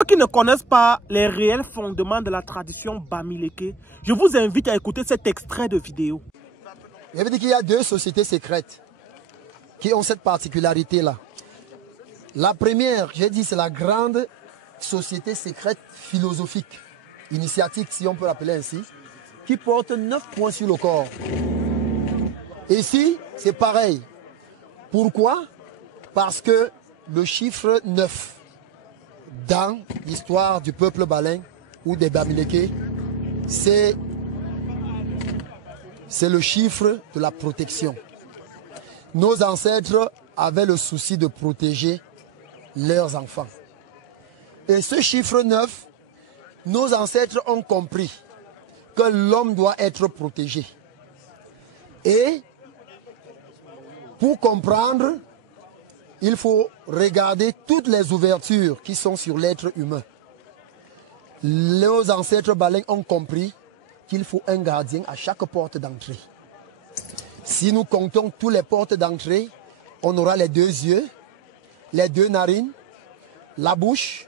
Ceux qui ne connaissent pas les réels fondements de la tradition Bamileke, je vous invite à écouter cet extrait de vidéo. Je veux dire qu'il y a deux sociétés secrètes qui ont cette particularité-là. La première, j'ai dit, c'est la grande société secrète philosophique, initiatique, si on peut l'appeler ainsi, qui porte 9 points sur le corps. Ici, c'est pareil. Pourquoi? Parce que le chiffre 9, dans l'histoire du peuple Balin ou des Bamileke, c'est le chiffre de la protection. Nos ancêtres avaient le souci de protéger leurs enfants. Et ce chiffre 9, nos ancêtres ont compris que l'homme doit être protégé. Et pour comprendre, il faut regarder toutes les ouvertures qui sont sur l'être humain. Nos ancêtres Balin ont compris qu'il faut un gardien à chaque porte d'entrée. Si nous comptons toutes les portes d'entrée, on aura les 2 yeux, les 2 narines, la bouche,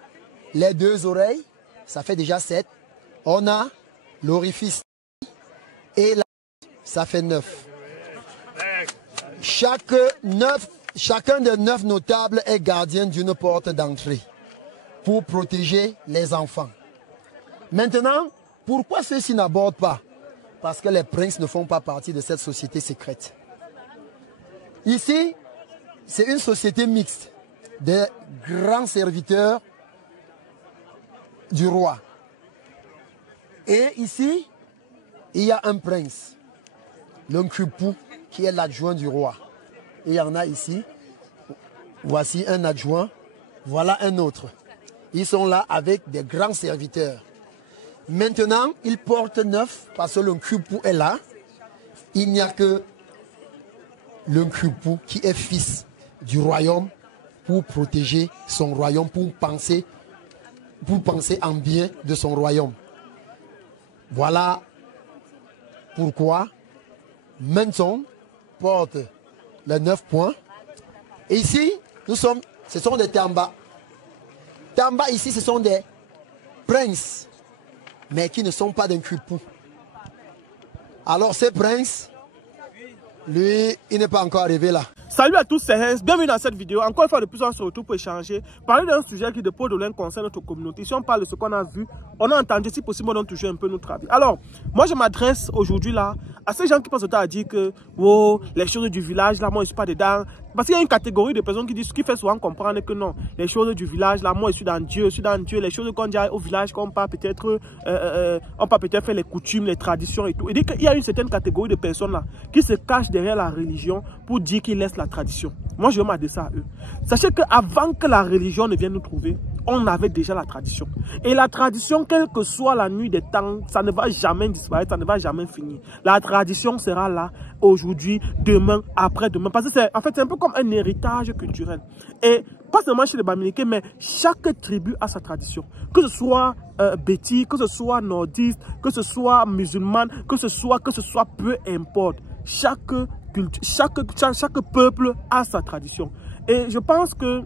les 2 oreilles, ça fait déjà 7. On a l'orifice et la ça fait 9. Chacun des 9 notables est gardien d'une porte d'entrée pour protéger les enfants. Maintenant, pourquoi ceux-ci n'abordent pas? Parce que les princes ne font pas partie de cette société secrète. Ici, c'est une société mixte des grands serviteurs du roi. Et ici, il y a un prince, l'Nkupu, qui est l'adjoint du roi. Et il y en a ici. Voici un adjoint. Voilà un autre. Ils sont là avec des grands serviteurs. Maintenant, ils portent 9 parce que l'Nkupu est là. Il n'y a que l'Nkupu qui est fils du royaume pour protéger son royaume, pour penser en bien de son royaume. Voilà pourquoi Menton porte les 9 points. Et ici, ce sont des Tamba. Tamba ici, ce sont des princes, mais qui ne sont pas d'un Nkupu. Alors ces princes, lui, il n'est pas encore arrivé là. Salut à tous, c'est Hens, bienvenue dans cette vidéo. Encore une fois de plus, on se retrouve pour échanger, parler d'un sujet qui de peu de loin concerne notre communauté. Si on parle de ce qu'on a vu, on a entendu, si possible, on touche un peu notre avis. Alors, moi je m'adresse aujourd'hui là à ces gens qui passent le temps à dire que oh, les choses du village là, moi je suis pas dedans. Parce qu'il y a une catégorie de personnes qui disent, ce qui fait souvent comprendre que non, les choses du village là, moi je suis dans Dieu, les choses qu'on dit au village, qu'on parle peut-être, on peut peut-être faire les coutumes, les traditions et tout. Et dit qu'il y a une certaine catégorie de personnes là qui se cachent derrière la religion pour dire qu'ils laissent la tradition. Moi je vais m'adresser à eux. Sachez qu'avant que la religion ne vienne nous trouver, on avait déjà la tradition. Et la tradition, quelle que soit la nuit des temps, ça ne va jamais disparaître, ça ne va jamais finir. La tradition sera là aujourd'hui, demain, après-demain. Parce que c'est en fait un peu comme un héritage culturel. Et pas seulement chez les Bamileke, mais chaque tribu a sa tradition. Que ce soit Béti, que ce soit nordiste, que ce soit musulman, que ce soit peu importe. Chaque peuple a sa tradition. Et je pense que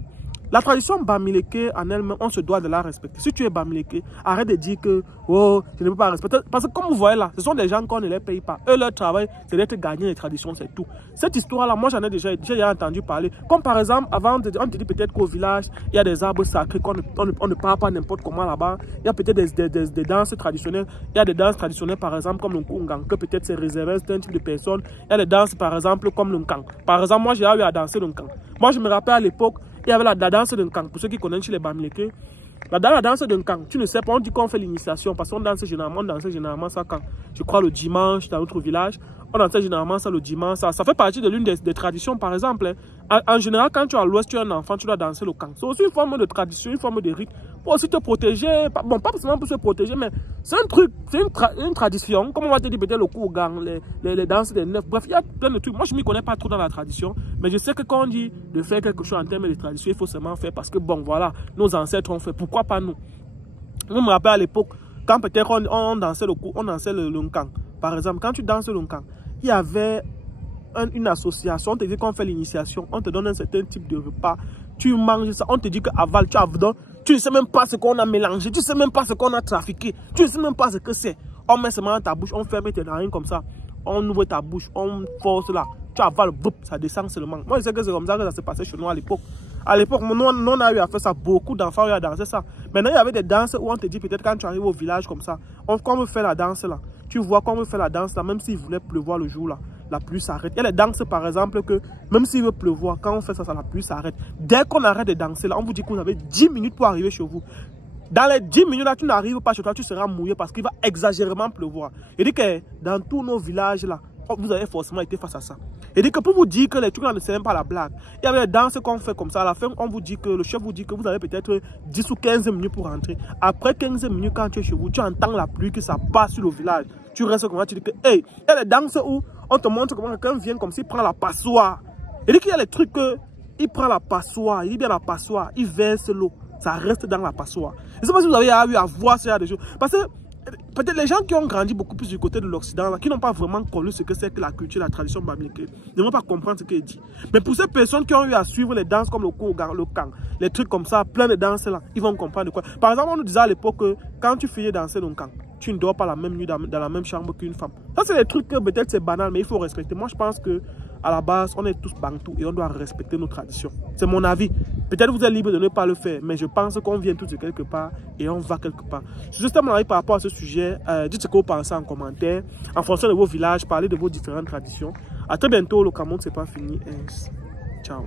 la tradition Bamileke en elle-même, on se doit de la respecter. Si tu es Bamileke, arrête de dire que oh, je ne peux pas respecter. Parce que comme vous voyez là, ce sont des gens qu'on ne les paye pas. Eux, leur travail, c'est d'être gagnés les traditions, c'est tout. Cette histoire-là, moi j'en ai déjà entendu parler. Comme par exemple, avant, on te dit peut-être qu'au village, il y a des arbres sacrés qu'on ne parle pas n'importe comment là-bas. Il y a peut-être des danses traditionnelles. Il y a des danses traditionnelles, par exemple, comme le Kungang, que peut-être c'est réservé à un type de personne. Il y a des danses, par exemple, comme le Nkang. Par exemple, moi j'ai eu à danser le Nkang. Moi je me rappelle à l'époque, il y avait la danse de Nkang. Pour ceux qui connaissent chez les Bamileke, la danse de Nkang, tu ne sais pas, on dit qu'on fait l'initiation parce qu'on dansait généralement ça quand, je crois, le dimanche dans notre village. On dansait généralement ça le dimanche. Ça fait partie de l'une des traditions, par exemple. En général, quand tu es à l'ouest, tu es un enfant, tu dois danser le Nkang. C'est aussi une forme de tradition, une forme de rite pour aussi te protéger. Bon, pas forcément pour se protéger, mais c'est un truc, c'est une tradition. Comme on va te dire peut-être le Kougang, les danses des neufs. Bref, il y a plein de trucs. Moi, je ne m'y connais pas trop dans la tradition, mais je sais que quand on dit de faire quelque chose en termes de tradition, il faut seulement faire parce que, bon, voilà, nos ancêtres ont fait. Pourquoi pas nous? Je me rappelle à l'époque, quand peut-être on dansait le Nkang. Par exemple, quand tu danses le Nkang, il y avait une association, on te dit qu'on fait l'initiation, on te donne un certain type de repas, tu manges ça, on te dit que aval, Tu ne sais même pas ce qu'on a mélangé. Tu ne sais même pas ce qu'on a trafiqué. Tu ne sais même pas ce que c'est. On met seulement dans ta bouche, on ferme tes narines comme ça. On ouvre ta bouche, on force là. Tu avales, ça descend seulement. Moi, je sais que c'est comme ça que ça s'est passé chez nous à l'époque. À l'époque, nous, on a eu à faire ça. Beaucoup d'enfants ont eu à danser ça. Maintenant, il y avait des danses où on te dit peut-être quand tu arrives au village comme ça, quand on fait la danse là, tu vois quand on fait la danse là, même s'il voulait pleuvoir le jour là, la pluie s'arrête. Il y a des danses par exemple que même s'il veut pleuvoir, quand on fait ça, la pluie s'arrête. Dès qu'on arrête de danser là, on vous dit que vous avez 10 minutes pour arriver chez vous. Dans les 10 minutes là, tu n'arrives pas chez toi, tu seras mouillé parce qu'il va exagérément pleuvoir. Il dit que dans tous nos villages là, vous avez forcément été face à ça. Il dit que pour vous dire que les trucs là ne servent pas la blague, il y avait des danses qu'on fait comme ça. À la fin, on vous dit que le chef vous dit que vous avez peut-être 10 ou 15 minutes pour rentrer. Après 15 minutes, quand tu es chez vous, tu entends la pluie que ça passe sur le village. Tu restes comme ça, tu dis que, hey, il y a des danses où on te montre comment quelqu'un vient comme s'il prend la passoire. Il dit qu'il y a les trucs que il prend la passoire, il dit bien la passoire, il verse l'eau. Ça reste dans la passoire. Je ne sais pas si vous avez eu à voir ce genre de choses. Parce que peut-être les gens qui ont grandi beaucoup plus du côté de l'Occident, qui n'ont pas vraiment connu ce que c'est que la culture, la tradition bamileke, ne vont pas comprendre ce qu'il dit. Mais pour ces personnes qui ont eu à suivre les danses comme le Kogan, le Kang, les trucs comme ça, plein de danses là, ils vont comprendre de quoi. Par exemple, on nous disait à l'époque que quand tu faisais danser le Kang, tu ne dors pas la même nuit dans la même chambre qu'une femme. Ça, c'est des trucs que peut-être c'est banal, mais il faut respecter. Moi, je pense que à la base, on est tous bantous et on doit respecter nos traditions. C'est mon avis. Peut-être vous êtes libre de ne pas le faire, mais je pense qu'on vient tous de quelque part et on va quelque part. C'est juste mon avis par rapport à ce sujet. Dites ce que vous pensez en commentaire. En fonction de vos villages, parlez de vos différentes traditions. À très bientôt. Le Cameroun, c'est pas fini. Ciao.